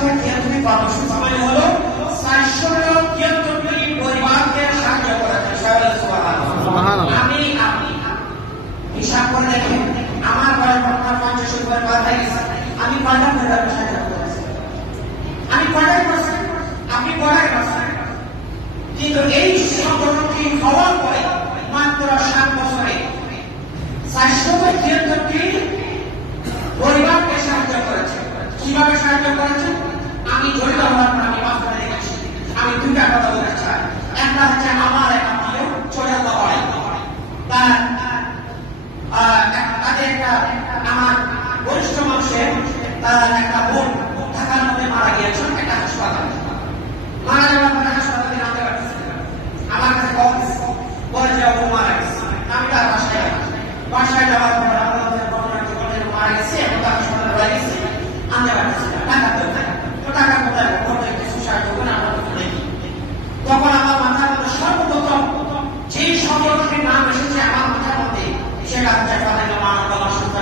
473 কর্মসূচি মানে হলো 473টি পরিবারকে সাহায্য করা। সুবহানাল্লাহ। আমি আপনি হিসাব করে দেখেন, আমার বয়স বর্তমান 50 উপরে পার হয়ে গেছে, আমি কয়টা পরিবারকে সাহায্য করেছি? আমি কয়টাই করছি? আপনি কয়টাই করছেন? কিন্তু এই সংগঠনটি হওয়ার পরে মাত্র 7 বছরে 473টি পরিবারকে সাহায্য করেছে। কিভাবে সাহায্য করেছে? আমি জড়িত হওয়ার পর আমি বাস্তবে দেখেছি। আমি দুটা কথা বলতে চাই। একটা হচ্ছে আমার এক আত্মীয় চলে যাওয়া, তাদের একটা আমার বরিষ্ঠ মানুষের তার একটা বোন ঢাকার মধ্যে মারা গিয়েছিল একটা হাসপাতালে। মারা যাওয়ার পরে হাসপাতালে নামতে পারতেছে না। আমার কাছে বলে যে ও মারা গেছে। আমি তার বাসায় যাওয়ার পর আমাদের ঘটনাটি বলে মারা গেছে এবং তার হাসপাতালে রয়ে গেছে, আনতে পারতেছে না। টাকা তো নাই, তো টাকা কোথায় ঘটে কিছু সাহায্য করে আমরা তো দেখি। তখন আমার মাথার মধ্যে সর্বপ্রথম যে সংগঠনের নাম এসেছে আমার মাথার মধ্যে সেটা হচ্ছে ফাতিমা মানবতা সংস্থা।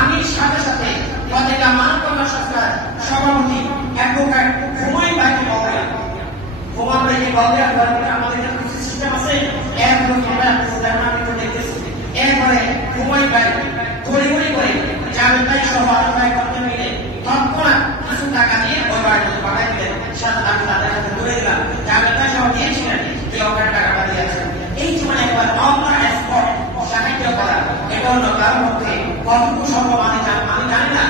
আমি সাথে সাথে ফাতিমা মানবতা সংস্থার সভাপতি অ্যাডভোকেট হুমায়ুন ভাইকে বলতে, হুমায়ুন ভাইকে বলতে আমাদের যে সিস্টেম আছে এরপরে আমি তো দেখতেছি, এরপরে হুমায়ুন ভাই গড়ি করে জাভেদ ভাই সহ আরো ভাই করতে মিলে তৎক্ষণাৎ কিছু টাকা দিয়ে ওই বাড়িতে পাঠাই দিলেন। সাথে আমি তাদের হাতে ধরে দিলাম, জাভেদ ভাই সহ দিয়েছিলেন যে ওখানে টাকাটা দিয়েছেন। এই সময় একবার অন্য স্পট সাহায্য করা, এটা অন্য কারোর মধ্যে কতটুকু সম্ভব আমি জানি না,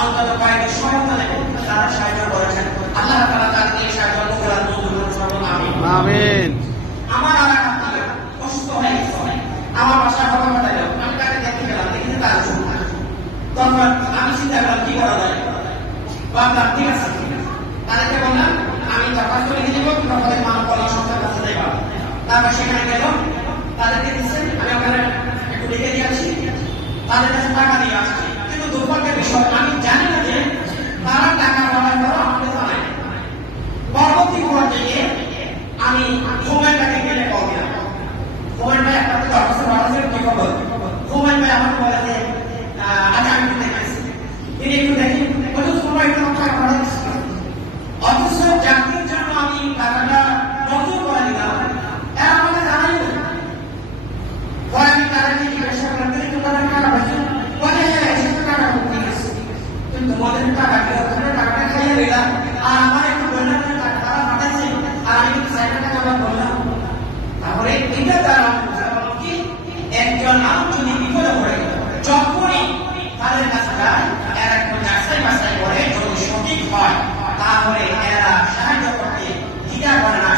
অন্তত কয়েকটি সমর্থন তারা সাহায্য করেছেন। আল্লাহ তাআলা তাদের এই সাহায্য করার মঞ্জুর করুন। আমিন। আমার আর এক আত্মীয় অসুস্থ হয়ে গেছে, আমার বাসায় খবর পাঠাইল, আমি তাকে দেখতে গেলাম, দেখতে তার অসুখ। তখন আমি চিন্তা করলাম কি করা যায়। ভাবলাম ঠিক আছে, তাদেরকে বললাম আমি দরখাস্ত লিখে দিব, তোমাদের মানবতা সংস্থার কাছে যাইবা। তারপর সেখানে গেল, তাদেরকে দিচ্ছে, আমি ওখানে একটু লিখে দিয়ে আসছি, তাদের কাছে টাকা দিয়ে আসছি। কিন্তু দুর্ভাগ্যের বিষয় আমি জানি না যে তারা টাকা পাওয়ার পর আমাকে জানায়। পরবর্তী পর্যায়ে আমি হুমায়ুন ভাইকে গেলে কল দিলাম, হুমায়ুন ভাই আপনাদের দরখাস্ত পাঠাচ্ছেন কি খবর? হুমায়ুন ভাই আমাকে বলে যে আচ্ছা আমি একটু দেখেছি। তিনি একটু দেখি অথচ সময় একটু টাকা পাঠাচ্ছি, অথচ চাকরির জন্য আমি টাকাটা নজর করে দিলাম, এরা আমাকে জানাই না। পরে আমি তাদেরকে জিজ্ঞাসা করলাম তোমাদের টাকা পাইছো? বলে হ্যাঁ এসে টাকা করতে গেছে, কিন্তু তোমাদের টাকা টাকাটা খাইয়ে দিলাম আর আমার একটু বললাম তারা পাঠাচ্ছে আর আমি কিন্তু ৬০ টাকা বললাম। তাহলে এটা তারা কি একজন মানুষ যদি বিপদে পড়ে যখনই তাদের কাছে যায় এরা একটু যাচাই বাছাই করে, যদি সঠিক হয় তাহলে এরা সাহায্য করতে দ্বিধা করে না।